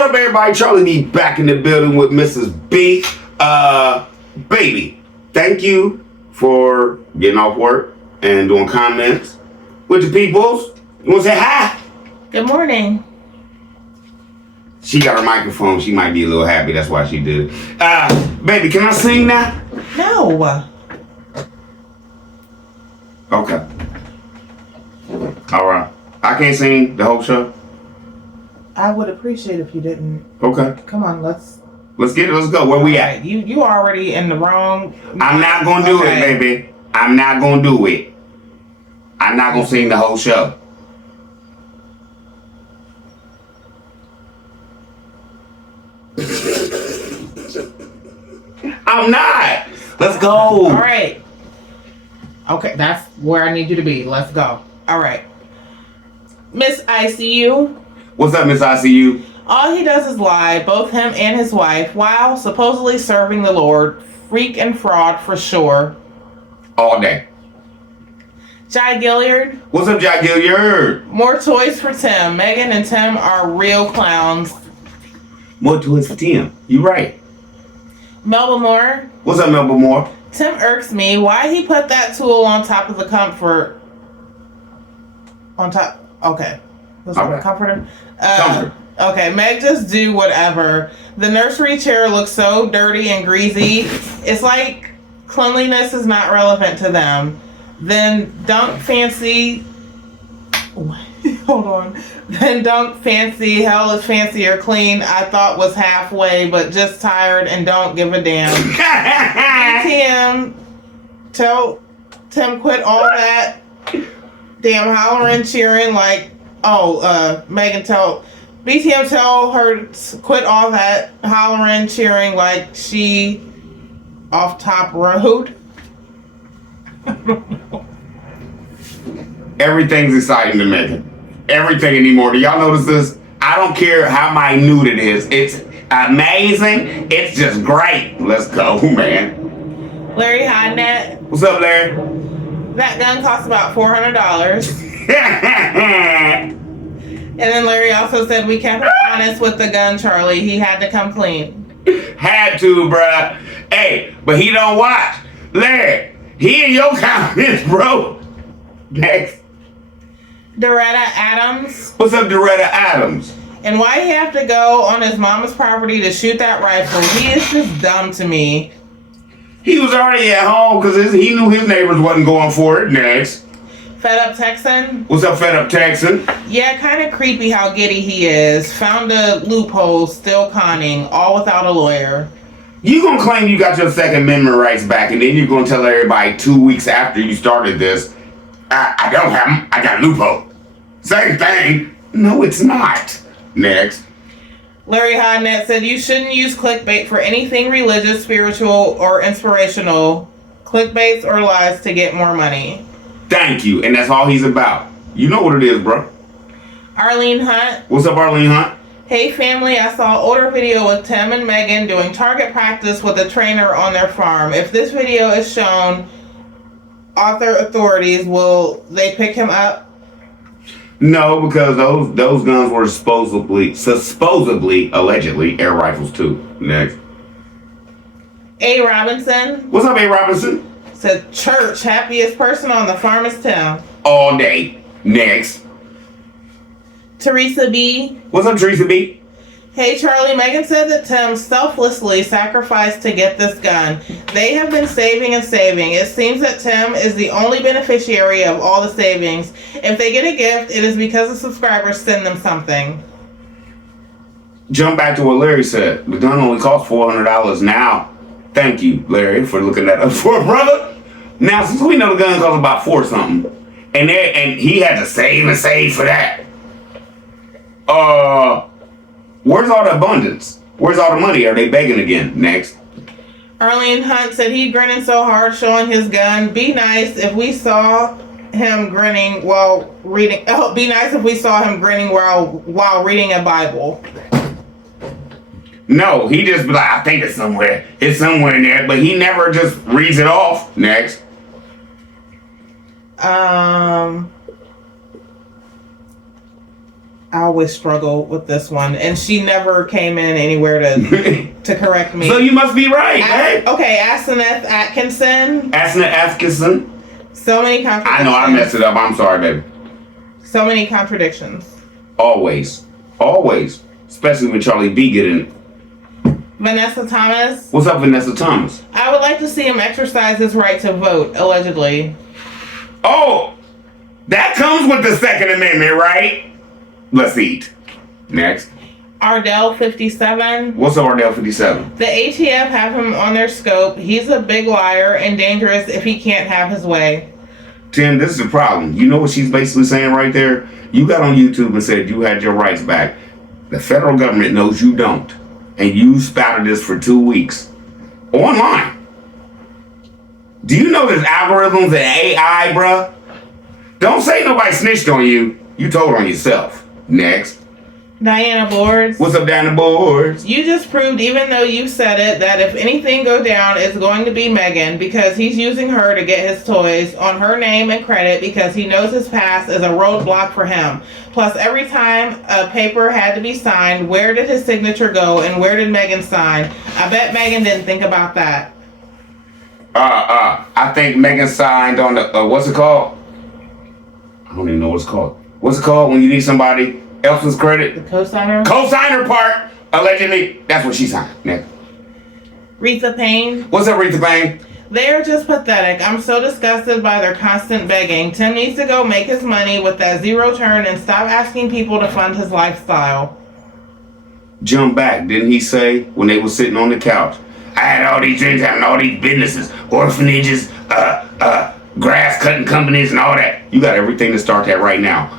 What up, everybody? Charlie B back in the building with Mrs. B. Baby, thank you for getting off work and doing comments with the peoples. You want to say hi? Good morning. She got her microphone. She might be a little happy. That's why she did it. Baby, can I sing now? No. Okay. All right. I can't sing the whole show. I would appreciate if you didn't. Okay. Come on, let's get it. Let's go. Where we at? You already in the wrong. I'm not gonna do it, baby. I'm not gonna do it. I'm not gonna sing the whole show. I'm not. Let's go. All right. Okay, that's where I need you to be. Let's go. All right. Miss ICU. What's up, Miss ICU? All he does is lie, both him and his wife, while supposedly serving the Lord. Freak and fraud for sure. All day. Jai Gilliard. What's up, Jai Gilliard? More toys for Tim. Megan and Tim are real clowns. More toys for Tim. You right. Melba Moore. What's up, Melba Moore? Tim irks me. Why he put that tool on top of the comfort? On top. Okay. What's that? Comforter? Comfort. Okay, Meg just do whatever. The nursery chair looks so dirty and greasy. It's like cleanliness is not relevant to them. Then Dunk Fancy. Hold on. Then Dunk Fancy. Hell is fancy or clean. I thought was halfway, but just tired and don't give a damn. Tell Tim quit all that damn hollering, cheering like. Megan tell BTM tell her to quit all that hollering, cheering like she off top road. I don't know. Everything's exciting to Megan. Everything anymore. Do y'all notice this? I don't care how minute it is. It's amazing. It's just great. Let's go, man. Larry Hynett. What's up, Larry? That gun costs about $400. And then Larry also said we kept him honest with the gun, Charlie. He had to come clean. Had to, bruh. Hey, but he don't watch. Larry, he in your comments, bro. Next. Doretta Adams. What's up, Doretta Adams? And why he have to go on his mama's property to shoot that rifle? He is just dumb to me. He was already at home because he knew his neighbors wasn't going for it. Next. Fed Up Texan. What's up, Fed Up Texan? Yeah, kind of creepy how giddy he is. Found a loophole, still conning, all without a lawyer. You gonna claim you got your Second Amendment rights back, and then you're gonna tell everybody 2 weeks after you started this, I don't have them, I got a loophole. Same thing. No, it's not. Next. Larry Hynett said you shouldn't use clickbait for anything religious, spiritual, or inspirational. Clickbaits or lies to get more money. Thank you, and that's all he's about. You know what it is, bro. Arlene Hunt. What's up, Arlene Hunt? Hey family, I saw an older video with Tim and Megan doing target practice with a trainer on their farm. If this video is shown, authorities, will they pick him up? No, because those guns were supposedly, allegedly, air rifles too. Next. A. Robinson. What's up, A. Robinson? Said church, happiest person on the farm is Tim. All day. Next. Teresa B. What's up, Teresa B? Hey Charlie, Megan said that Tim selflessly sacrificed to get this gun. They have been saving and saving. It seems that Tim is the only beneficiary of all the savings. If they get a gift, it is because the subscribers send them something. Jump back to what Larry said. The gun only costs $400 now. Thank you, Larry, for looking that up for a brother. Now, since we know the gun costs about $4 something, and he had to save and save for that. Where's all the abundance? Where's all the money? Are they begging again? Next. Arlene Hunt said he grinning so hard showing his gun. Be nice if we saw him grinning while reading. Oh, be nice if we saw him grinning while reading a Bible. No, he just be like, I think it's somewhere. It's somewhere in there, but he never just reads it off. Next. I always struggle with this one, and she never came in anywhere to correct me. So you must be right, right? Okay, Aseneth Atkinson. Aseneth Atkinson. So many contradictions. I know I messed it up. I'm sorry, baby. So many contradictions. Always. Always. Especially when Charlie B get in it. Vanessa Thomas. What's up, Vanessa Thomas? I would like to see him exercise his right to vote, allegedly. Oh, that comes with the Second Amendment, right? Let's eat. Next. Ardell 57. What's up, Ardell 57? The ATF have him on their scope. He's a big liar and dangerous if he can't have his way. Tim, this is the problem. You know what she's basically saying right there? You got on YouTube and said you had your rights back. The federal government knows you don't. And you spouted this for 2 weeks. Online. Do you know there's algorithms and AI, bruh? Don't say nobody snitched on you. You told on yourself. Next. Diana Boards. What's up, Diana Boards? You just proved, even though you said it, that if anything go down, it's going to be Megan, because he's using her to get his toys on her name and credit because he knows his past is a roadblock for him. Plus, every time a paper had to be signed, where did his signature go and where did Megan sign? I bet Megan didn't think about that. I think Megan signed on the, what's it called? I don't even know what it's called. What's it called when you need somebody else's credit? The co-signer? Co-signer part, allegedly. That's what she signed. Next. Rita Payne. What's up, Rita Payne? They're just pathetic. I'm so disgusted by their constant begging. Tim needs to go make his money with that zero turn and stop asking people to fund his lifestyle. Jump back. Didn't he say when they were sitting on the couch, I had all these dreams, having all these businesses, orphanages, grass cutting companies and all that. You got everything to start that right now.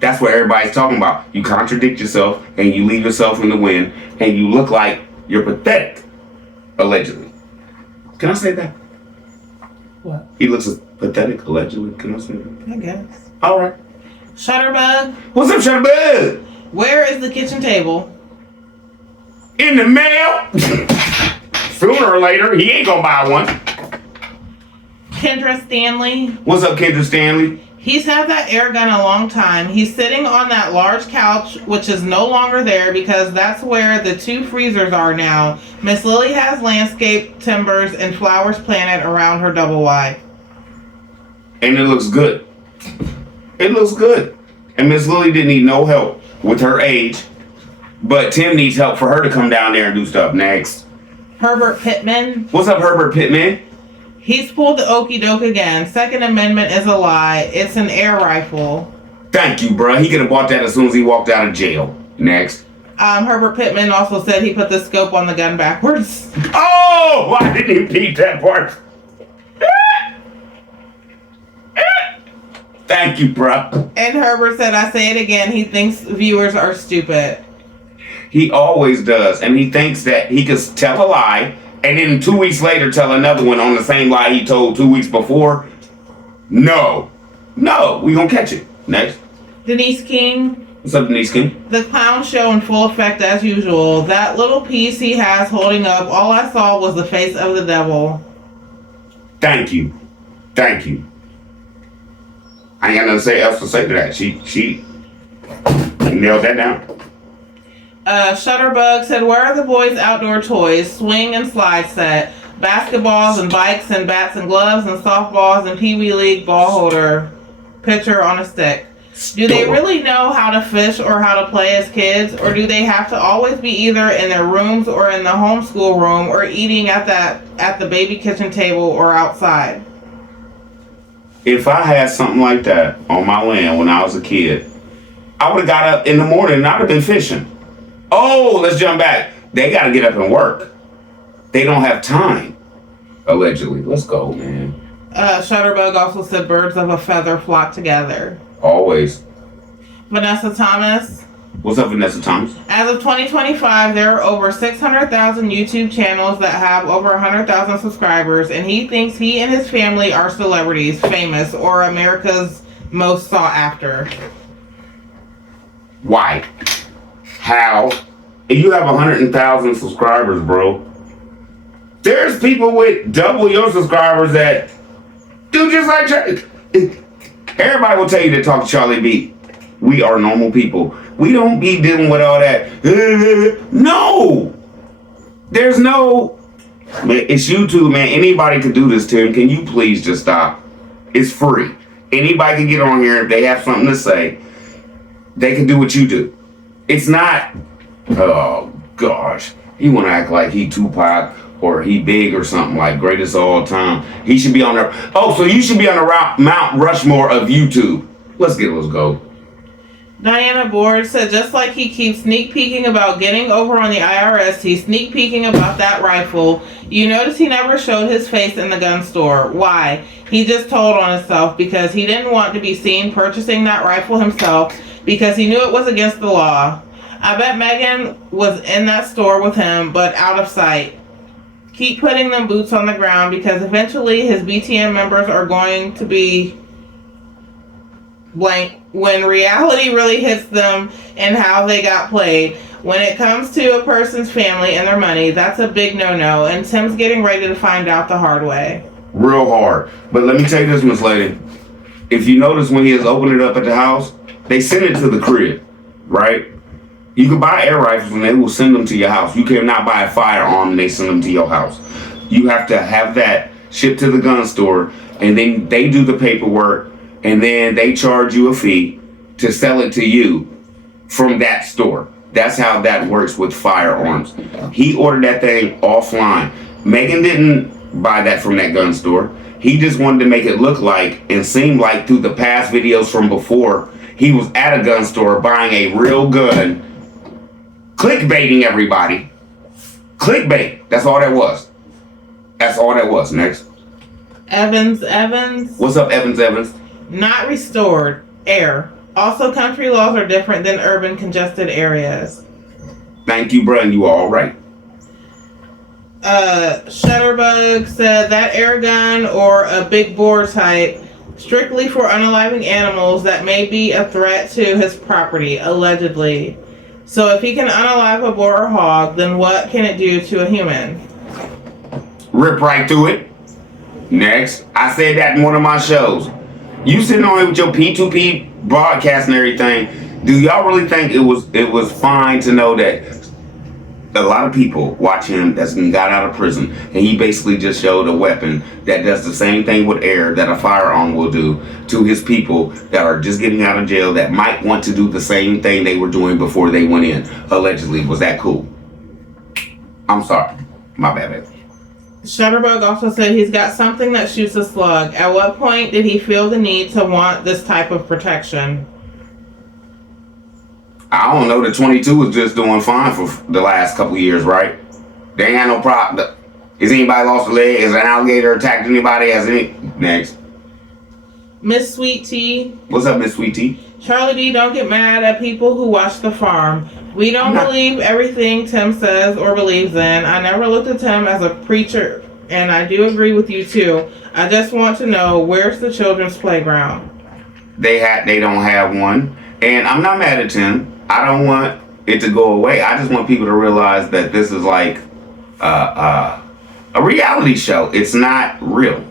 That's what everybody's talking about. You contradict yourself and you leave yourself in the wind and you look like you're pathetic. Allegedly. Can I say that? What? He looks pathetic, allegedly. Can I say that? I guess. All right. Shutterbug. What's up, Shutterbug? Where is the kitchen table? In the mail. Sooner or later, he ain't gonna buy one. Kendra Stanley. What's up, Kendra Stanley? He's had that air gun a long time. He's sitting on that large couch, which is no longer there because that's where the 2 freezers are now. Miss Lily has landscape, timbers, and flowers planted around her double wide. And it looks good. It looks good. And Miss Lily didn't need no help with her age. But Tim needs help for her to come down there and do stuff. Next. Herbert Pittman. What's up, Herbert Pittman? He's pulled the okey doke again. Second Amendment is a lie. It's an air rifle. Thank you, bruh. He could have bought that as soon as he walked out of jail. Next. Herbert Pittman also said he put the scope on the gun backwards. Oh, I didn't even peep that part. Thank you, bruh. And Herbert said, I say it again, he thinks viewers are stupid. He always does. And he thinks that he could tell a lie and then 2 weeks later tell another one on the same lie he told 2 weeks before. No, we gonna catch it. Next. Denise King. What's up, Denise King? The clown show in full effect as usual. That little piece he has holding up, all I saw was the face of the devil. Thank you. I ain't got nothing else to say to that. She nailed that down. Shutterbug said, where are the boys' outdoor toys? Swing and slide set. Basketballs and bikes and bats and gloves and softballs and Pee Wee League ball holder. Pitcher on a stick. Do they really know how to fish or how to play as kids? Or do they have to always be either in their rooms or in the homeschool room or eating at the baby kitchen table or outside? If I had something like that on my land when I was a kid, I would have got up in the morning and I'd have been fishing. Oh, let's jump back. They got to get up and work. They don't have time. Allegedly. Let's go, man. Shutterbug also said birds of a feather flock together. Always. Vanessa Thomas. What's up, Vanessa Thomas? As of 2025, there are over 600,000 YouTube channels that have over 100,000 subscribers, and he thinks he and his family are celebrities, famous, or America's most sought after. Why? How? You have 100,000 subscribers, bro. There's people with double your subscribers that do just like Charlie. Everybody will tell you to talk to Charlie B. We are normal people. We don't be dealing with all that. No! There's no... Man, it's YouTube, man. Anybody could do this, Tim. Can you please just stop? It's free. Anybody can get on here if they have something to say. They can do what you do. It's not... Oh, gosh. He want to act like he Tupac or he big or something, like greatest of all time. He should be on there. Oh, so you should be on the Mount Rushmore of YouTube. Let's go. Diana Board said, just like he keeps sneak peeking about getting over on the IRS, he's sneak peeking about that rifle. You notice he never showed his face in the gun store. Why? He just told on himself because he didn't want to be seen purchasing that rifle himself because he knew it was against the law. I bet Megan was in that store with him, but out of sight. Keep putting them boots on the ground because eventually his BTM members are going to be blank when reality really hits them and how they got played. When it comes to a person's family and their money, that's a big no-no, and Tim's getting ready to find out the hard way. Real hard. But let me tell you this, Miss Lady. If you notice when he has opened it up at the house, they send it to the crib, right? You can buy air rifles and they will send them to your house. You cannot buy a firearm and they send them to your house. You have to have that shipped to the gun store, and then they do the paperwork, and then they charge you a fee to sell it to you from that store. That's how that works with firearms. He ordered that thing offline. Megan didn't buy that from that gun store. He just wanted to make it look like and seem like through the past videos from before, he was at a gun store buying a real gun, clickbaiting everybody. Clickbait. That's all that was. That's all that was. Next. Evans. What's up, Evans? Not restored. Air. Also, country laws are different than urban congested areas. Thank you, bro. You all right. Shutterbug said that air gun or a big bore type strictly for unaliving animals that may be a threat to his property, allegedly. So if he can unalive a boar or hog, then what can it do to a human? Rip right through it. Next. I said that in one of my shows. You sitting on it with your P2P broadcast and everything. Do y'all really think it was fine to know that a lot of people watch him that's got out of prison, and he basically just showed a weapon that does the same thing with air that a firearm will do to his people that are just getting out of jail that might want to do the same thing they were doing before they went in. Allegedly. Was that cool? I'm sorry. My bad, baby. Shutterbug also said he's got something that shoots a slug. At what point did he feel the need to want this type of protection? I don't know. The 22 was just doing fine for the last couple years, right? They ain't had no problem. Has anybody lost a leg? Has an alligator attacked anybody? Next. Miss Sweet Tea. What's up, Miss Sweet Tea? Charlie D, don't get mad at people who watch The Farm. We don't believe everything Tim says or believes in. I never looked at Tim as a preacher, and I do agree with you too. I just want to know, where's the children's playground? They don't have one, and I'm not mad at Tim. I don't want it to go away. I just want people to realize that this is like a reality show. It's not real.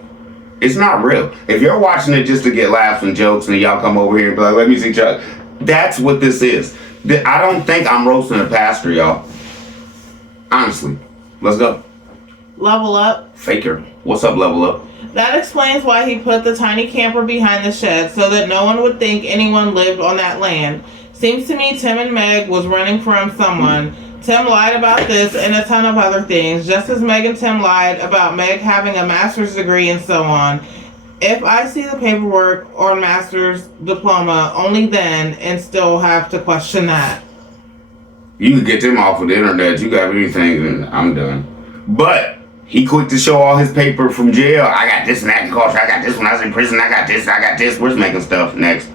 It's not real. If you're watching it just to get laughs and jokes and y'all come over here and be like, let me see Chuck. That's what this is. I don't think I'm roasting a pastor, y'all. Honestly. Let's go. Level Up. Faker. What's up, Level Up? That explains why he put the tiny camper behind the shed so that no one would think anyone lived on that land. Seems to me Tim and Meg was running from someone. Tim lied about this and a ton of other things, just as Meg and Tim lied about Meg having a master's degree and so on. If I see the paperwork or master's diploma, only then, and still have to question that. You can get them off of the internet. You got anything, and I'm done. But he quick to show all his paper from jail. I got this in agriculture. I got this when I was in prison. I got this. Where's making stuff? Next.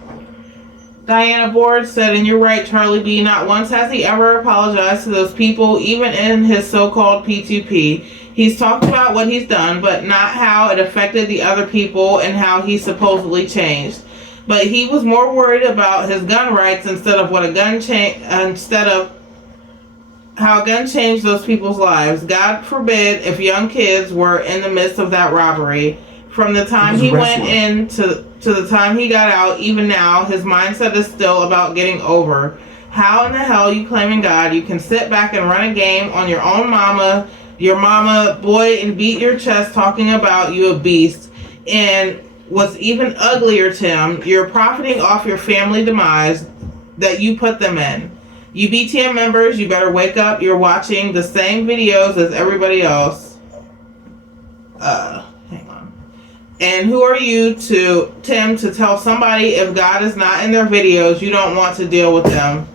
Diana Board said, and you're right, Charlie B. Not once has he ever apologized to those people, even in his so-called P2P. He's talked about what he's done, but not how it affected the other people and how he supposedly changed. But he was more worried about his gun rights instead of how a gun changed those people's lives. God forbid if young kids were in the midst of that robbery. From the time he went into to the time he got out, even now, his mindset is still about getting over. How in the hell you claiming God? You can sit back and run a game on your own your mama, boy, and beat your chest talking about you a beast. And what's even uglier, Tim, you're profiting off your family demise that you put them in. You BTM members, you better wake up. You're watching the same videos as everybody else. Hang on. And who are you Tim, to tell somebody if God is not in their videos, you don't want to deal with them?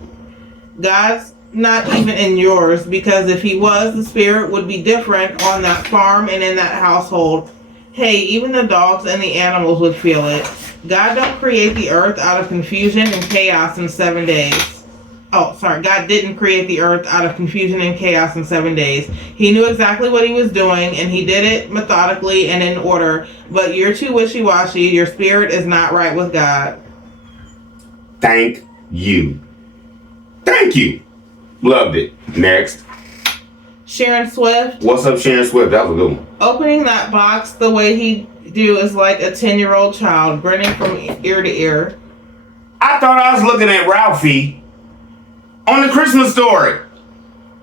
God's not even in yours, because if he was, the spirit would be different on that farm and in that household. Hey, even the dogs and the animals would feel it. God don't create the earth out of confusion and chaos in 7 days. Oh, sorry. God didn't create the earth out of confusion and chaos in 7 days. He knew exactly what he was doing, and he did it methodically and in order. But you're too wishy-washy. Your spirit is not right with God. Thank you. Thank you. Loved it. Next. Sharon Swift. What's up, Sharon Swift? That was a good one. Opening that box the way he do is like a 10-year-old child, grinning from ear to ear. I thought I was looking at Ralphie on the Christmas Story.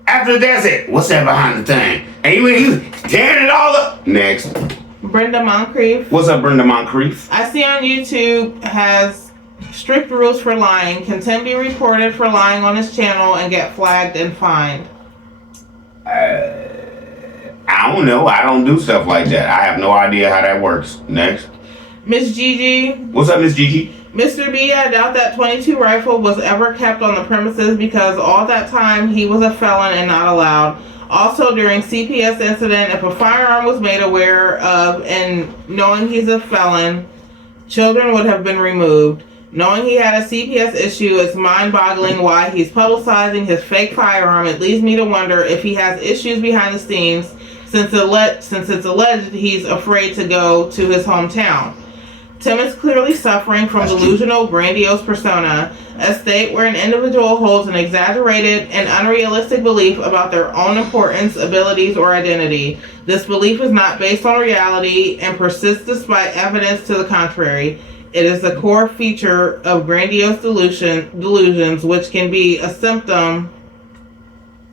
After that's it. What's that behind the thing? And he was tearing it all up. Next. Brenda Moncrief. What's up, Brenda Moncrief? I see on YouTube has strict rules for lying. Can Tim be reported for lying on his channel and get flagged and fined? I don't know. I don't do stuff like that. I have no idea how that works. Next. Miss Gigi. What's up, Miss Gigi? Mr. B, I doubt that .22 rifle was ever kept on the premises, because all that time he was a felon and not allowed. Also, during CPS incident, if a firearm was made aware of and knowing he's a felon, children would have been removed. Knowing he had a CPS issue, it's mind-boggling why he's publicizing his fake firearm. It leads me to wonder if he has issues behind the scenes, since it's alleged he's afraid to go to his hometown. Tim is clearly suffering from delusional, grandiose persona, a state where an individual holds an exaggerated and unrealistic belief about their own importance, abilities, or identity. This belief is not based on reality and persists despite evidence to the contrary. It is the core feature of grandiose delusions, which can be a symptom.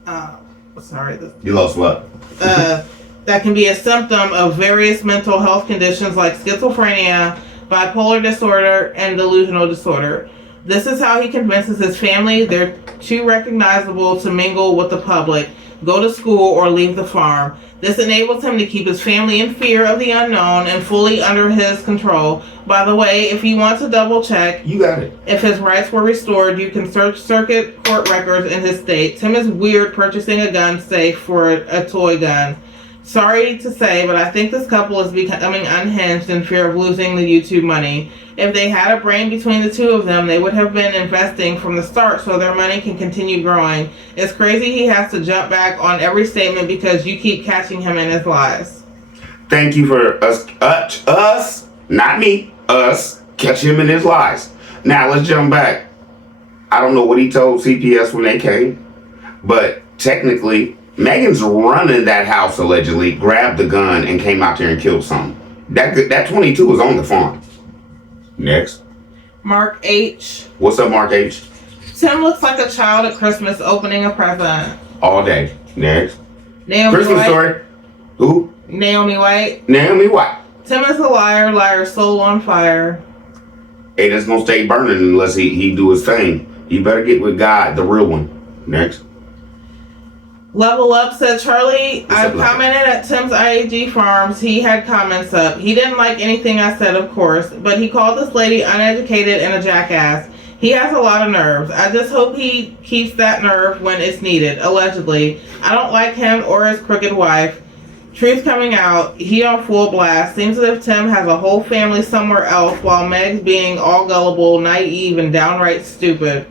You lost what? That can be a symptom of various mental health conditions like schizophrenia, bipolar disorder, and delusional disorder. This is how he convinces his family they're too recognizable to mingle with the public, go to school, or leave the farm. This enables him to keep his family in fear of the unknown and fully under his control. By the way, if you want to double check, you got it. If his rights were restored, you can search circuit court records in his state. Tim is weird purchasing a gun safe for a toy gun. Sorry to say, but I think this couple is becoming unhinged in fear of losing the YouTube money. If they had a brain between the two of them, they would have been investing from the start so their money can continue growing. It's crazy he has to jump back on every statement because you keep catching him in his lies. Thank you for us, not me, us, catch him in his lies. Now let's jump back. I don't know what he told CPS when they came, but technically, Megan's running that house allegedly, grabbed the gun, and came out there and killed someone. That 22 was on the farm. Next. Mark H. What's up, Mark H? Tim looks like a child at Christmas opening a present. All day. Next. Naomi Christmas White. Story. Who? Naomi White. Naomi White. Tim is a liar, soul on fire. Hey, that's gonna stay burning unless he do his thing. You better get with God, the real one. Next. Level Up said, Charlie, What's I up, Level? commented at Tim's IAG Farms. He had comments up. He didn't like anything I said, of course, but he called this lady uneducated and a jackass. He has a lot of nerves. I just hope he keeps that nerve when it's needed, allegedly. I don't like him or his crooked wife. Truth coming out, he on full blast. Seems as if Tim has a whole family somewhere else while Meg's being all gullible, naive, and downright stupid.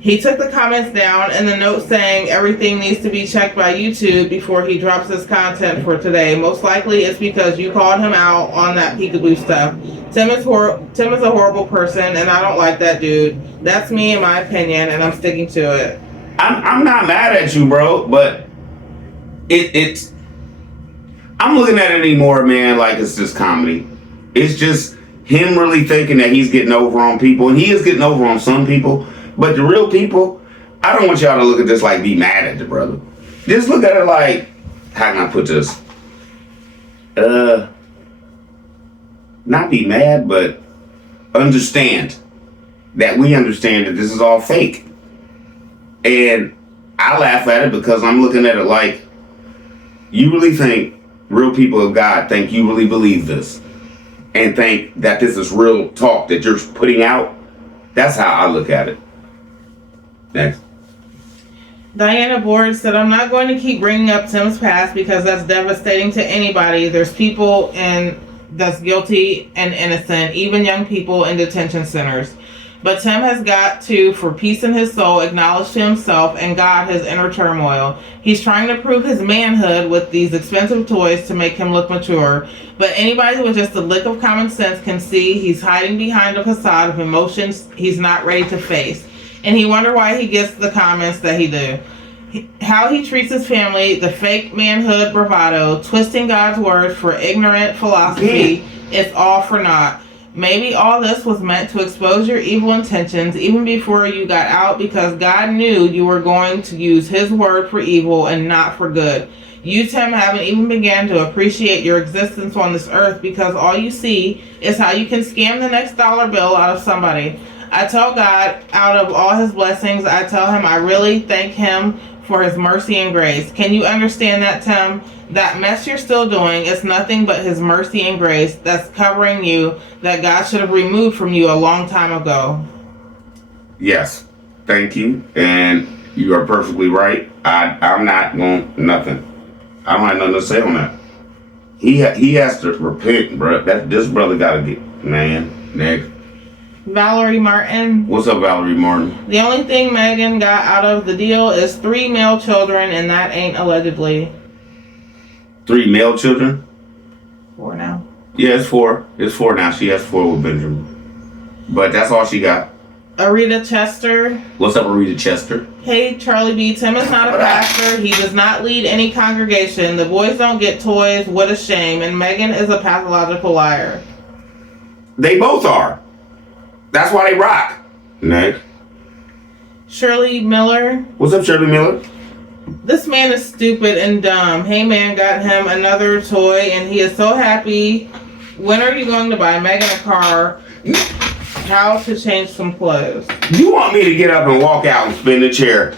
He took the comments down and the note saying everything needs to be checked by YouTube before he drops his content for today. Most likely it's because you called him out on that peekaboo stuff. Tim is a horrible person and I don't like that dude. That's me in my opinion and I'm sticking to it. I'm not mad at you, bro, but it's I'm looking at it anymore, man, like it's just comedy. It's just him really thinking that he's getting over on people, and he is getting over on some people, but the real people, I don't want y'all to look at this like be mad at the brother. Just look at it like, how can I put this? Not be mad, but understand that we understand that this is all fake. And I laugh at it because I'm looking at it like, you really think real people of God think you really believe this and think that this is real talk that you're putting out? That's how I look at it. Next. Diana Board said, I'm not going to keep bringing up Tim's past because that's devastating to anybody. There's people that's guilty and innocent, even young people in detention centers. But Tim has got to, for peace in his soul, acknowledge to himself and God his inner turmoil. He's trying to prove his manhood with these expensive toys to make him look mature. But anybody with just a lick of common sense can see he's hiding behind a facade of emotions he's not ready to face. And he wonder why he gets the comments that he do. How he treats his family, the fake manhood bravado, twisting God's word for ignorant philosophy, it's all for naught. Maybe all this was meant to expose your evil intentions even before you got out, because God knew you were going to use his word for evil and not for good. You, Tim, haven't even begun to appreciate your existence on this earth because all you see is how you can scam the next dollar bill out of somebody. I tell God, out of all his blessings, I tell him I really thank him for his mercy and grace. Can you understand that, Tim? That mess you're still doing is nothing but his mercy and grace that's covering you, that God should have removed from you a long time ago. Yes, thank you. And you are perfectly right. I'm not going nothing. I don't have nothing to say on that. He has to repent, bro. This brother got to get, man, next. Valerie Martin. What's up, Valerie Martin? The only thing Megan got out of the deal is 3 male children, and that ain't allegedly. 3 male children? 4 now. Yeah, it's 4. It's 4 now. She has 4 with Benjamin. But that's all she got. Arita Chester. What's up, Arita Chester? Hey, Charlie B. Tim is not a pastor. He does not lead any congregation. The boys don't get toys. What a shame. And Megan is a pathological liar. They both are. That's why they rock. Next. Shirley Miller. What's up, Shirley Miller? This man is stupid and dumb. Hey man got him another toy and he is so happy. When are you going to buy Megan a car? How to change some clothes? You want me to get up and walk out and spin the chair?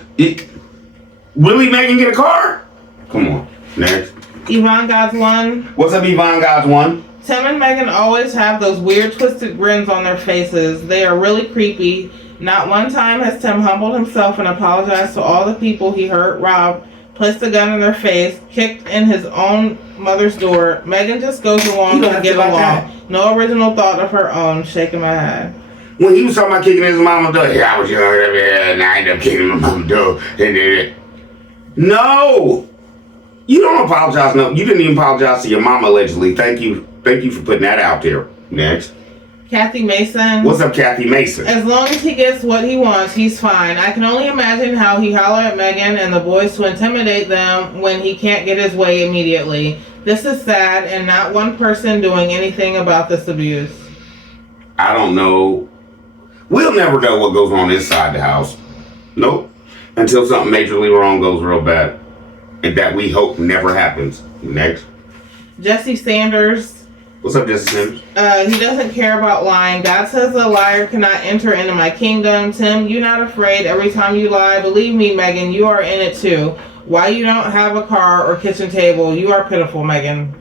Really, Megan, get a car? Come on. Next. Yvonne God's One. What's up, Yvonne God's One? Tim and Megan always have those weird twisted grins on their faces. They are really creepy. Not one time has Tim humbled himself and apologized to all the people he hurt, robbed, placed a gun in their face, kicked in his own mother's door. Megan just goes along to get along. No original thought of her own. Shaking my head. When he was talking about kicking his mama's door, yeah, I was young, and I ended up kicking my mama's door. No! You don't apologize. No, you didn't even apologize to your mama allegedly. Thank you for putting that out there. Next. Kathy Mason. What's up, Kathy Mason? As long as he gets what he wants, he's fine. I can only imagine how he hollered at Megan and the boys to intimidate them when he can't get his way immediately. This is sad, and not one person doing anything about this abuse. I don't know. We'll never know what goes on inside the house. Nope. Until something majorly wrong goes real bad. And that we hope never happens. Next. Jesse Sanders. What's up, Jesse Sanders? He doesn't care about lying. God says a liar cannot enter into my kingdom. Tim, you're not afraid every time you lie. Believe me, Megan, you are in it too. Why you don't have a car or kitchen table? You are pitiful, Megan.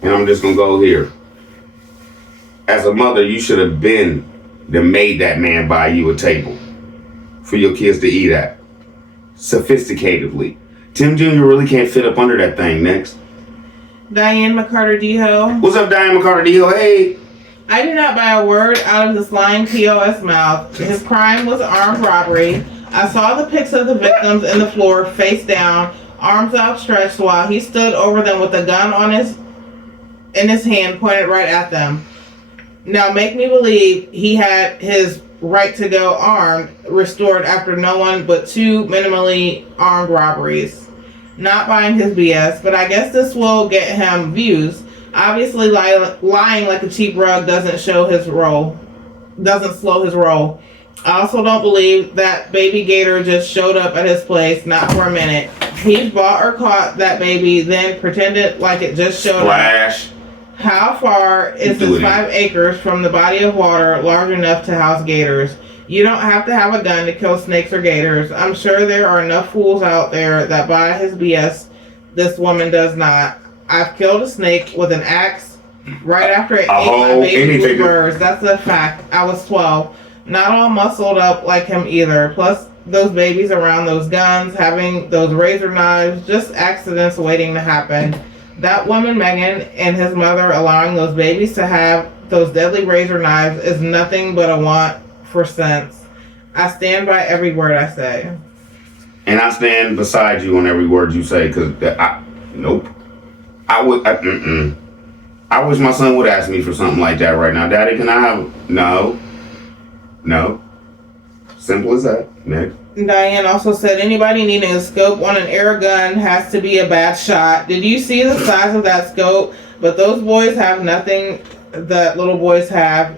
And I'm just going to go here. As a mother, you should have been that made that man buy you a table for your kids to eat at. Sophisticatedly. Tim Jr. really can't fit up under that thing. Next. Diane McCarter-Deho. What's up, Diane McCarter-Deho? Hey. I did not buy a word out of this lying POS mouth. His crime was armed robbery. I saw the pics of the victims in the floor, face down, arms outstretched, while he stood over them with a gun in his hand, pointed right at them. Now make me believe he had his right to go armed restored after no one but 2 minimally armed robberies. Not buying his BS, but I guess this will get him views. Obviously, lying like a cheap rug doesn't slow his roll. I also don't believe that baby gator just showed up at his place, not for a minute. He bought or caught that baby, then pretended like it just showed Splash. up. How far is this 5 acres from the body of water large enough to house gators? You don't have to have a gun to kill snakes or gators. I'm sure there are enough fools out there that buy his BS. This woman does not. I've killed a snake with an axe right after it ate my baby bluebirds. That's a fact. I was 12. Not all muscled up like him either. Plus, those babies around those guns, having those razor knives, just accidents waiting to happen. That woman, Megan, and his mother allowing those babies to have those deadly razor knives is nothing but a want for sense. I stand by every word I say. And I stand beside you on every word you say, because nope. I wish my son would ask me for something like that right now. Daddy, can I have... No. Simple as that. Next. Diane also said, anybody needing a scope on an air gun has to be a bad shot. Did you see the size of that scope? But those boys have nothing that little boys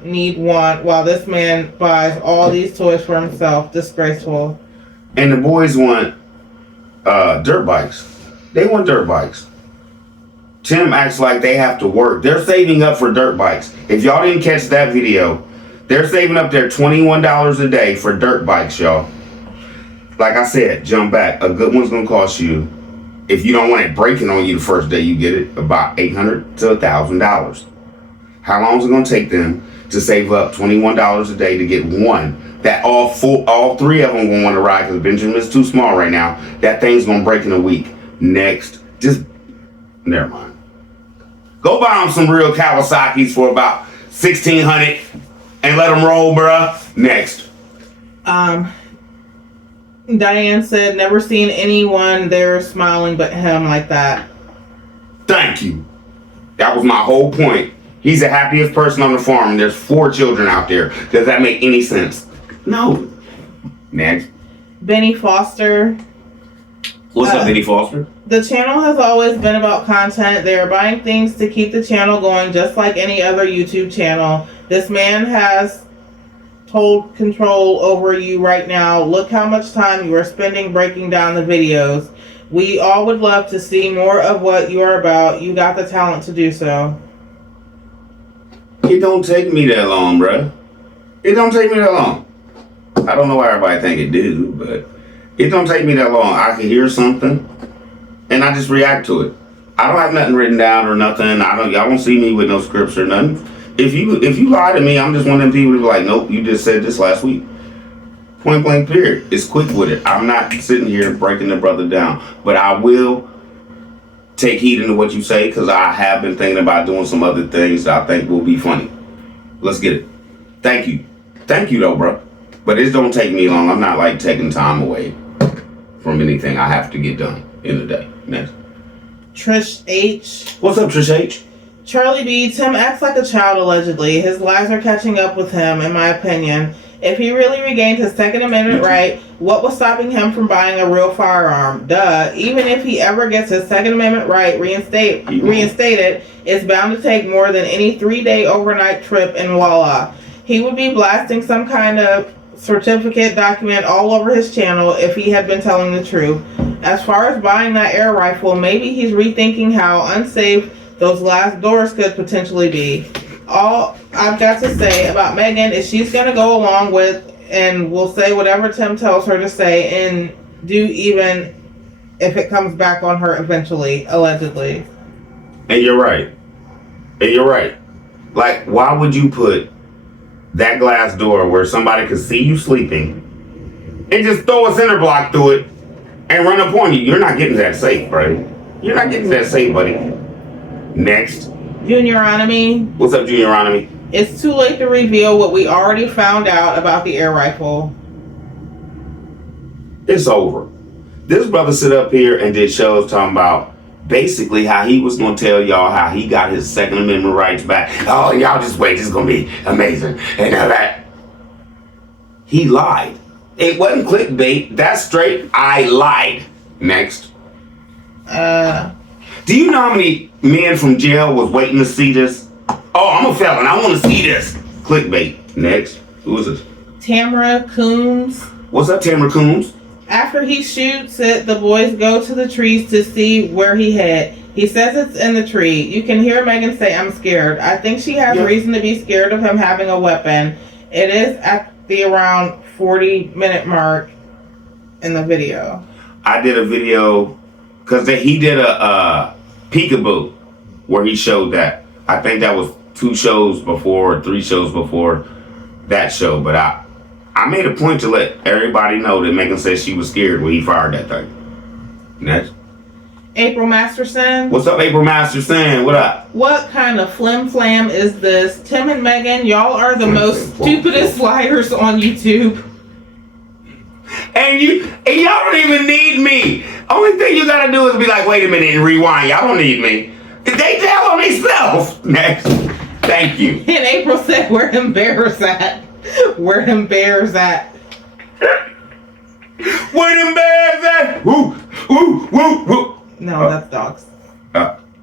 need one, while this man buys all these toys for himself. Disgraceful. And the boys want dirt bikes. They want dirt bikes. Tim acts like they have to work. They're saving up for dirt bikes. If y'all didn't catch that video, they're saving up their $21 a day for dirt bikes, y'all. Like I said, jump back. A good one's gonna cost you, if you don't want it breaking on you the first day you get it, about $800 to $1,000. How long is it gonna take them to save up $21 a day to get one that all 3 of them gonna want to ride, because Benjamin's too small right now? That thing's gonna break in a week. Next, never mind. Go buy them some real Kawasaki's for about $1,600 and let them roll, bruh. Next. Diane said, never seen anyone there smiling but him like that. Thank you. That was my whole point. He's the happiest person on the farm, and there's 4 children out there. Does that make any sense? No. Next. Benny Foster. What's up, Benny Foster? The channel has always been about content. They are buying things to keep the channel going, just like any other YouTube channel. This man has total control over you right now. Look how much time you are spending breaking down the videos. We all would love to see more of what you are about. You got the talent to do so. It don't take me that long, bruh. It don't take me that long. I don't know why everybody think it do, but it don't take me that long. I can hear something, and I just react to it. I don't have nothing written down or nothing. Y'all won't see me with no scripts or nothing. If you lie to me, I'm just one of them people to be like, nope, you just said this last week. Point blank period. It's quick with it. I'm not sitting here breaking the brother down, but I will take heed into what you say, because I have been thinking about doing some other things that I think will be funny. Let's get it. Thank you though, bro. But it don't take me long. I'm not like taking time away from anything I have to get done in the day. Next. Trish H. What's up, Trish H? Charlie B. Tim acts like a child allegedly. His lies are catching up with him, in my opinion. If he really regained his Second Amendment right, what was stopping him from buying a real firearm? Duh. Even if he ever gets his Second Amendment right reinstated, it's bound to take more than any 3-day overnight trip, and voila. He would be blasting some kind of certificate document all over his channel if he had been telling the truth. As far as buying that air rifle, maybe he's rethinking how unsafe those glass doors could potentially be. All I've got to say about Megan is she's going to go along with and will say whatever Tim tells her to say, and do even if it comes back on her eventually, allegedly. And you're right. Like, why would you put that glass door where somebody could see you sleeping and just throw a cinder block through it and run up on you? You're not getting that safe, bro. You're not getting that safe, buddy. Next. Junioronomy. What's up, Junioronomy? It's too late to reveal what we already found out about the air rifle. It's over. This brother sit up here and did shows talking about basically how he was going to tell y'all how he got his Second Amendment rights back. Oh, y'all just wait. This is going to be amazing. And all that. He lied. It wasn't clickbait. That's straight. I lied. Next. Do you know how many men from jail was waiting to see this? Oh, I'm a felon. I want to see this. Clickbait. Next. Who is this? Tamara Coombs. What's up, Tamara Coombs? After he shoots it, the boys go to the trees to see where he hit. He says it's in the tree. You can hear Megan say, "I'm scared." I think she has reason to be scared of him having a weapon. It is at the around 40-minute mark in the video. I did a video because he did a peekaboo where he showed that. I think that was 2 shows before, or 3 shows before that show. But I made a point to let everybody know that Megan said she was scared when he fired that thing. Next. April Masterson. What's up, April Masterson? What up? What kind of flim flam is this? Tim and Megan, y'all are the most stupidest liars on YouTube. And y'all don't even need me. Only thing you gotta do is be like, wait a minute, and rewind. Y'all don't need me. They tell on themselves. Next. Thank you. And April said, "Where them bears at? Where them bears at?" Where them bears at? Woo, woo, woo, woo. No, that's dogs.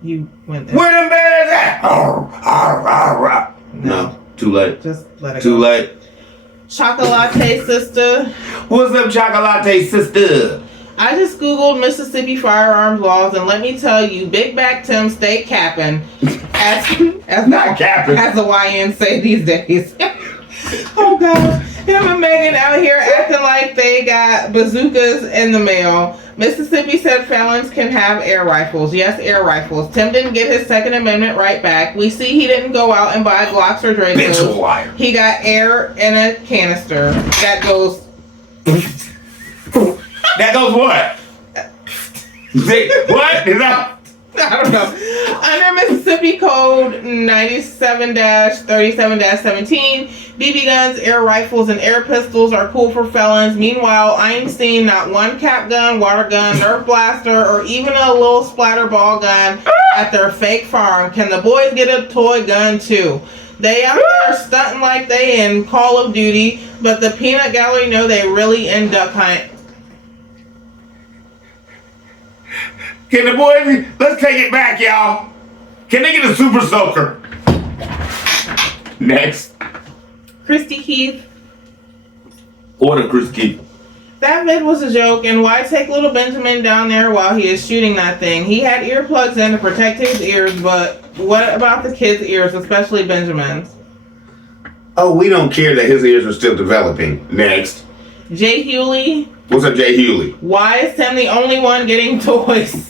You went there. Where them bears at? Arr, arr, arr, arr. No, too late. Just let it Too go. late. Chocolate sister. What's up, Chocolate sister? I just Googled Mississippi firearms laws, and let me tell you, Big Back Tim stay capping. As Not capping. As the YN say these days. Oh God. Him and Megan out here acting like they got bazookas in the mail. Mississippi said felons can have air rifles. Yes, air rifles. Tim didn't get his Second Amendment right back. We see he didn't go out and buy Glocks or Bitch, a Dracos. liar. He got air in a canister. That goes... That goes what? What? Is that... I don't know. Under Mississippi Code 97-37-17, BB guns, air rifles, and air pistols are cool for felons. Meanwhile, I ain't seen not one cap gun, water gun, Nerf blaster, or even a little splatter ball gun at their fake farm. Can the boys get a toy gun too? They out there stunting like they in Call of Duty, but the peanut gallery know they really in duck hunt. Can the boys, let's take it back, y'all. Can they get a super soaker? Next. Christy Keith. Order Chris Keith. That vid was a joke, and why take little Benjamin down there while he is shooting that thing? He had earplugs in to protect his ears, but what about the kid's ears, especially Benjamin's? Oh, we don't care that his ears are still developing. Next. Jay Hewley. What's up, Jay Hewley? Why is Tim the only one getting toys?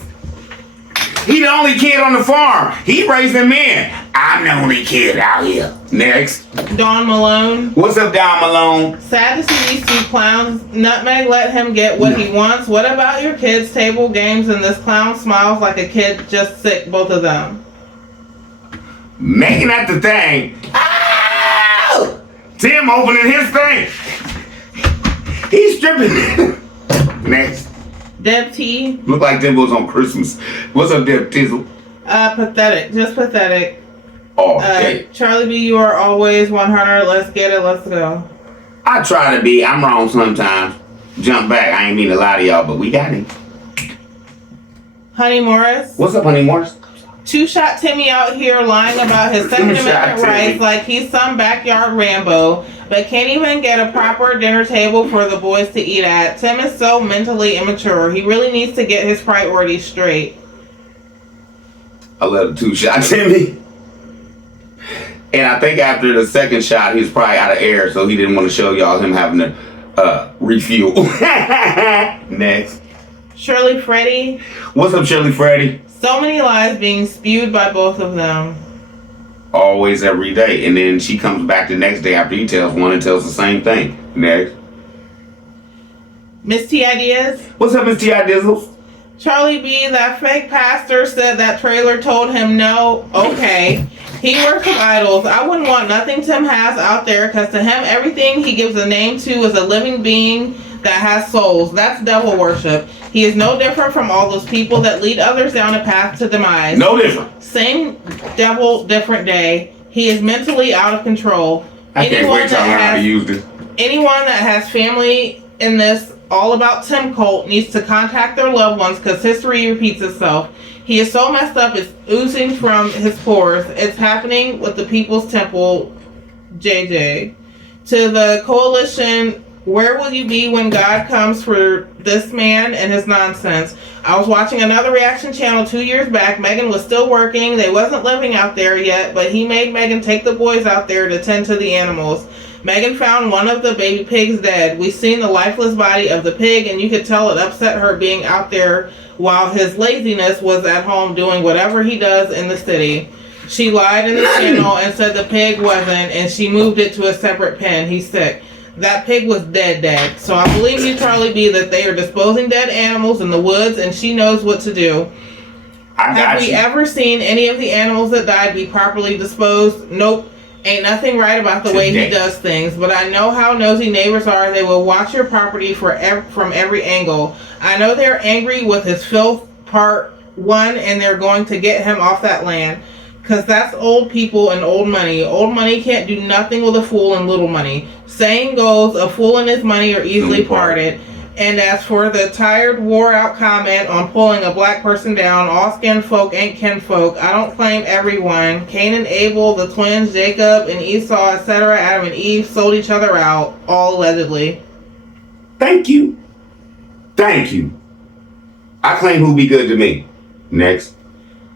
He the only kid on the farm. He raising men. I'm the only kid out here. Next. Dawn Malone. What's up, Don Malone? Sad to see these 2 clowns. Nutmeg let him get what he wants. What about your kids' table games and this clown smiles like a kid just sick, both of them? Making at the thing. Ow! Tim opening his thing. He's stripping. Next. Deb T. Look like them was on Christmas. What's up, Deb Tizzle? Pathetic. Just pathetic. Oh, okay. Charlie B, you are always 100. Let's get it. Let's go. I try to be. I'm wrong sometimes. Jump back. I ain't mean to lie to y'all, but we got him. Honey Morris. What's up, Honey Morris? 2-Shot Timmy out here lying about his Second Amendment rights like he's some backyard Rambo, but can't even get a proper dinner table for the boys to eat at. Tim is so mentally immature. He really needs to get his priorities straight. I love the 2-shot Timmy. And I think after the second shot, he was probably out of air, so he didn't want to show y'all him having to refuel. Next. Shirley Freddy. What's up, Shirley Freddy? So many lies being spewed by both of them. Always, every day. And then she comes back the next day after he tells one and tells the same thing. Next. Miss T Ideas. What's up, Miss T.I. Dizzles? Charlie B, that fake pastor said that trailer told him no. Okay. He works with idols. I wouldn't want nothing Tim has out there, because to him, everything he gives a name to is a living being that has souls. That's devil worship. He is no different from all those people that lead others down a path to demise. No different. Same devil, different day. He is mentally out of control. I can't wait till I learn how to use this. Anyone that has family in this All About Tim cult needs to contact their loved ones, because history repeats itself. He is so messed up, it's oozing from his pores. It's happening with the People's Temple, JJ. To the coalition, where will you be when God comes for this man and his nonsense? I was watching another reaction channel 2 years back. Megan was still working. They wasn't living out there yet, but he made Megan take the boys out there to tend to the animals. Megan found one of the baby pigs dead. We seen the lifeless body of the pig, and you could tell it upset her being out there while his laziness was at home doing whatever he does in the city. She lied in the channel and said the pig wasn't, and she moved it to a separate pen. He's sick. That pig was dead. So I believe you, Charlie B, that they are disposing dead animals in the woods, and she knows what to do. Have we ever seen any of the animals that died be properly disposed? Nope. Ain't nothing right about the way he does things, but I know how nosy neighbors are. They will watch your property from every angle. I know they're angry with his filth part one, and they're going to get him off that land. Because that's old people and old money. Old money can't do nothing with a fool and little money. Saying goes, a fool and his money are easily parted. And as for the tired, wore-out comment on pulling a black person down, all skin folk ain't kinfolk. I don't claim everyone. Cain and Abel, the twins, Jacob and Esau, etc., Adam and Eve sold each other out, all allegedly. Thank you. Thank you. I claim who be good to me. Next.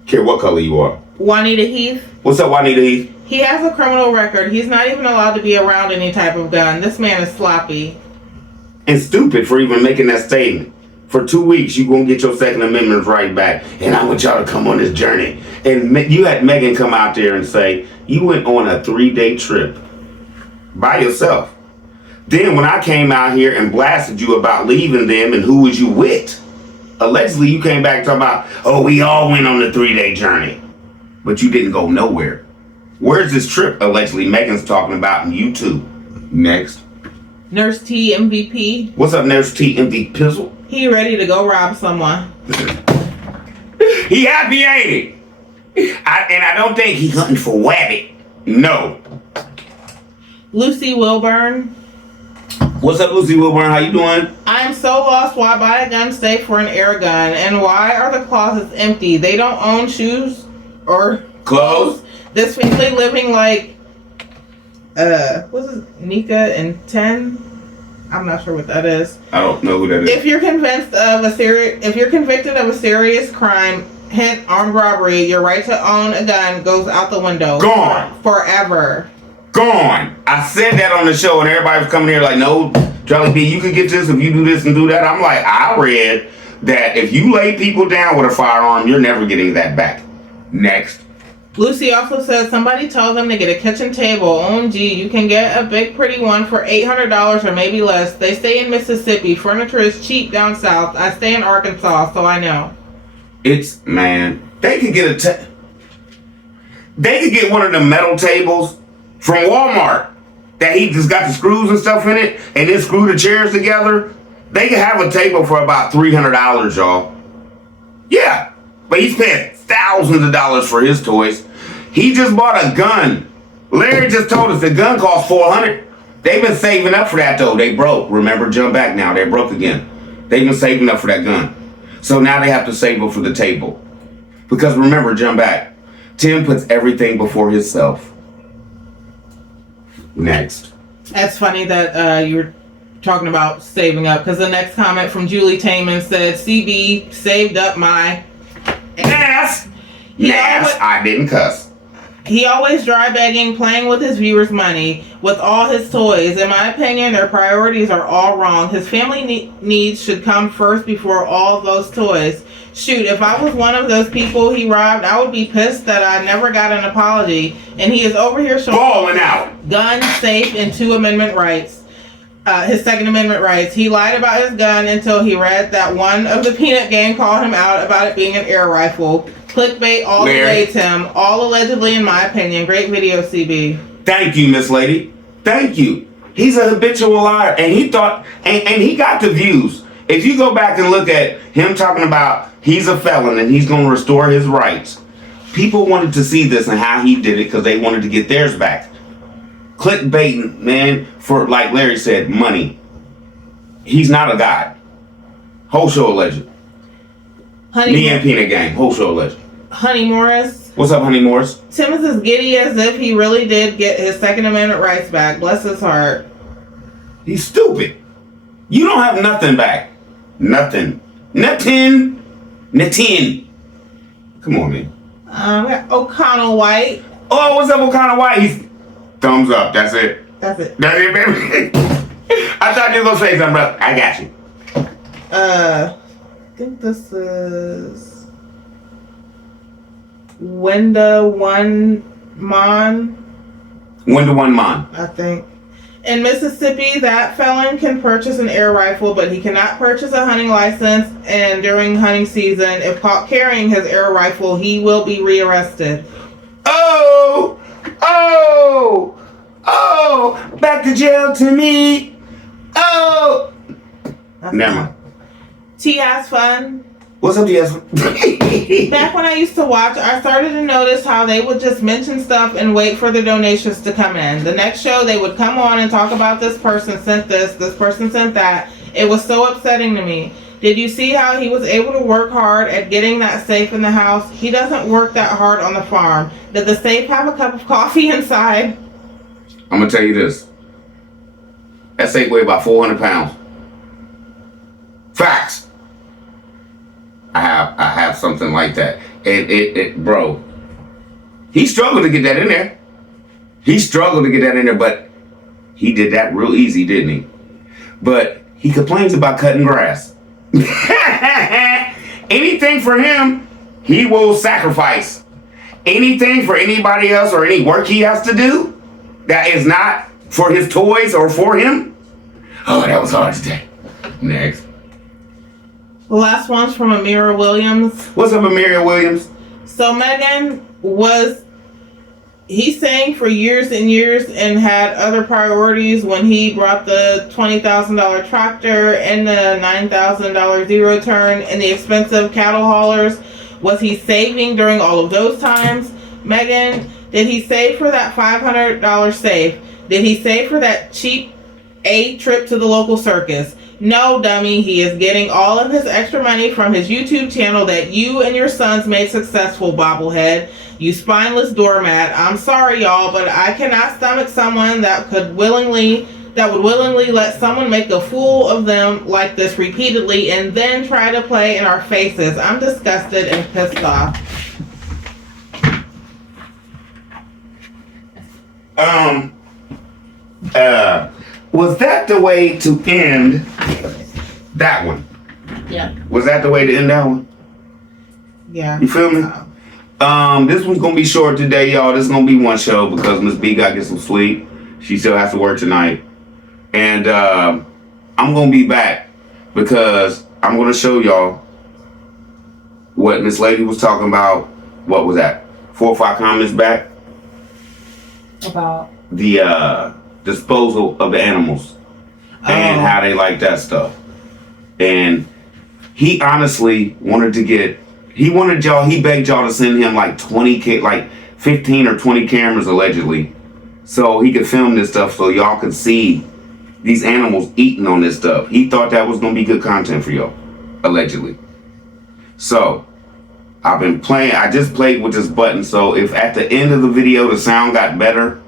Care what color you are. Juanita Heath. What's up, Juanita Heath? He has a criminal record. He's not even allowed to be around any type of gun. This man is sloppy. And stupid for even making that statement. For 2 weeks, you gonna get your Second Amendment right back. And I want y'all to come on this journey. And you had Megan come out there and say, you went on a 3-day trip by yourself. Then when I came out here and blasted you about leaving them and who was you with, allegedly you came back talking about, oh, we all went on the 3-day journey. But you didn't go nowhere. Where's this trip allegedly Megan's talking about and you too? Next. Nurse T MVP. What's up, Nurse T MVP Pizzle? He ready to go rob someone. He happy, ain't he? And I don't think he's hunting for Wabbit. No. Lucy Wilburn. What's up, Lucy Wilburn? How you doing? I am so lost. Why buy a gun safe for an air gun? And why are the closets empty? They don't own shoes or clothes. This family living like what's his Nika and 10? I'm not sure what that is. I don't know who that is. If you're convinced of if you're convicted of a serious crime, hint armed robbery, your right to own a gun goes out the window. Gone. Forever. Gone. I said that on the show and everybody was coming here like, no, Charlie B, you can get this if you do this and do that. I'm like, I read that if you lay people down with a firearm, you're never getting that back. Next. Lucy also says somebody told them to get a kitchen table. OMG, you can get a big pretty one for $800 or maybe less. They stay in Mississippi. Furniture is cheap down south. I stay in Arkansas, so I know. It's, man, they could get they could get one of the metal tables from Walmart that he just got the screws and stuff in it and then screw the chairs together. They could have a table for about $300, y'all. Yeah, but he's paying thousands of dollars for his toys. He just bought a gun. Larry just told us the gun costs $400. They've been saving up for that though. They broke. Remember, jump back now. They're broke again. They've been saving up for that gun. So now they have to save up for the table. Because remember, jump back. Tim puts everything before himself. Next. That's funny that you were talking about saving up, because the next comment from Julie Taman said, CB saved up my ass. I didn't cuss. He always dry begging, playing with his viewers' money, with all his toys. In my opinion, their priorities are all wrong. His family needs should come first before all those toys. Shoot, if I was one of those people he robbed, I would be pissed that I never got an apology. And he is over here showing balling out. Gun safe and 2 amendment rights. His Second Amendment rights. He lied about his gun until he read that one of the Peanut Gang called him out about it being an air rifle. Clickbait all the way, Tim. All allegedly, in my opinion. Great video, CB. Thank you, Miss Lady. Thank you. He's a habitual liar, and he thought, and he got the views. If you go back and look at him talking about he's a felon and he's going to restore his rights, people wanted to see this and how he did it because they wanted to get theirs back. Clickbaiting, man, for, like Larry said, money. He's not a god. Whole show alleged. Honey, Me and Peanut Gang, whole show legend. Honey Morris. What's up, Honey Morris? Tim is as giddy as if he really did get his Second Amendment rights back. Bless his heart. He's stupid. You don't have nothing back. Nothing. Nothing. Come on, man. We got O'Connell White. Oh, what's up, O'Connor White? He's thumbs up. That's it. That's it. That's it, baby. I thought you were gonna say something, bro. I got you. I think this is Wenda One Mon. Wonder One Man. I think. In Mississippi, that felon can purchase an air rifle, but he cannot purchase a hunting license. And during hunting season, if caught carrying his air rifle, he will be rearrested. Oh, back to jail to me. Oh. That's Never mind. T has fun. What's up, DS? Back when I used to watch, I started to notice how they would just mention stuff and wait for the donations to come in. The next show, they would come on and talk about this person sent this person sent that. It was so upsetting to me. Did you see how he was able to work hard at getting that safe in the house? He doesn't work that hard on the farm. Did the safe have a cup of coffee inside? I'm gonna tell you this. That safe weighed about 400 pounds. Facts. I have something like that. Bro. He struggled to get that in there. But he did that real easy, didn't he? But he complains about cutting grass. Anything for him, he will sacrifice. Anything for anybody else or any work he has to do that is not for his toys or for him. Oh, that was hard today. Next. The last one's from Amira Williams. What's up, Amira Williams? So Megan he sang for years and years and had other priorities when he brought the $20,000 tractor and the $9,000 zero turn and the expensive cattle haulers. Was he saving during all of those times? Megan, did he save for that $500 safe? Did he save for that cheap trip to the local circus? No, dummy, he is getting all of his extra money from his YouTube channel that you and your sons made successful, bobblehead. You spineless doormat. I'm sorry, y'all, but I cannot stomach someone that would willingly let someone make a fool of them like this repeatedly and then try to play in our faces. I'm disgusted and pissed off. Was that the way to end that one? Yeah. Was that the way to end that one? Yeah. You feel me? This one's gonna be short today, y'all. This is gonna be one show because Miss B gotta get some sleep. She still has to work tonight. And I'm gonna be back because I'm gonna show y'all what Miss Lady was talking about. What was that? 4 or 5 comments back? About the disposal of the animals and how they like that stuff. And he honestly he begged y'all to send him like 15 or 20 cameras allegedly so he could film this stuff so y'all could see these animals eating on this stuff. He thought that was gonna be good content for y'all, allegedly. So I just played with this button, so if at the end of the video the sound got better,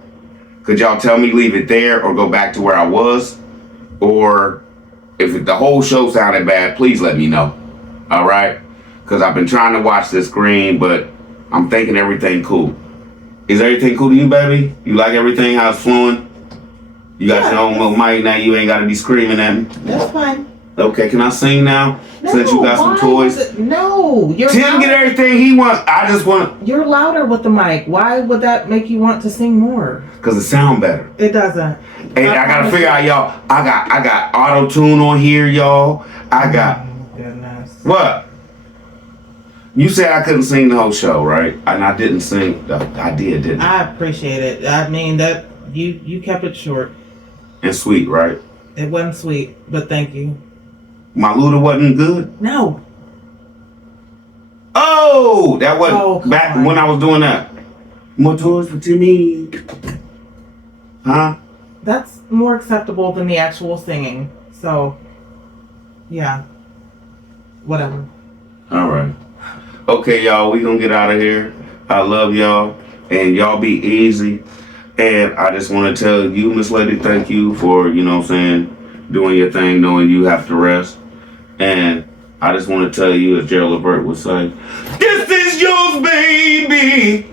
could y'all tell me leave it there or go back to where I was? Or if the whole show sounded bad, please let me know. All right? Because I've been trying to watch this screen, but I'm thinking everything cool. Is everything cool to you, baby? You like everything, how it's flowing? You got your own little mic now, you ain't got to be screaming at me. That's fine. Okay, can I sing now? No, since you got some toys? No, you're Tim get everything he wants. I just want. You're louder with the mic. Why would that make you want to sing more? Because it sound better. It doesn't. And I gotta figure out, y'all. I got auto tune on here, y'all. I got. Oh, goodness. What? You said I couldn't sing the whole show, right? And I didn't sing. I did, didn't I? I appreciate it. I mean that you kept it short. And sweet, right? It wasn't sweet, but thank you. My Luda wasn't good. No. Oh, that wasn't back on. when I was doing that. More toys for Timmy. Huh? That's more acceptable than the actual singing. So, yeah. Whatever. All right. Okay, y'all, we gonna get out of here. I love y'all, and y'all be easy. And I just want to tell you, Miss Lady, thank you for, you know what I'm saying, doing your thing, knowing you have to rest. And I just want to tell you, as Gerald Levert would say, this is yours, baby.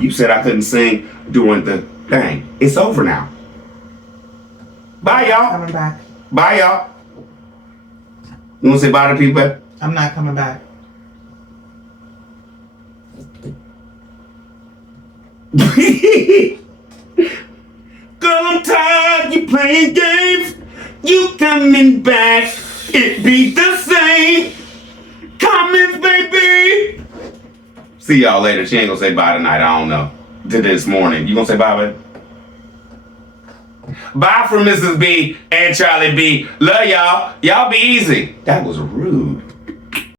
You said I couldn't sing during the thing. It's over now. Bye, y'all. Coming back. Bye, y'all. You want to say bye to people? I'm not coming back. Girl, I'm tired, you playing games. You coming back, it be the same. Comments, baby. See y'all later. She ain't gonna say bye tonight, I don't know. To this morning. You gonna say bye, baby? Bye from Mrs. B and Charlie B. Love y'all. Y'all be easy. That was rude.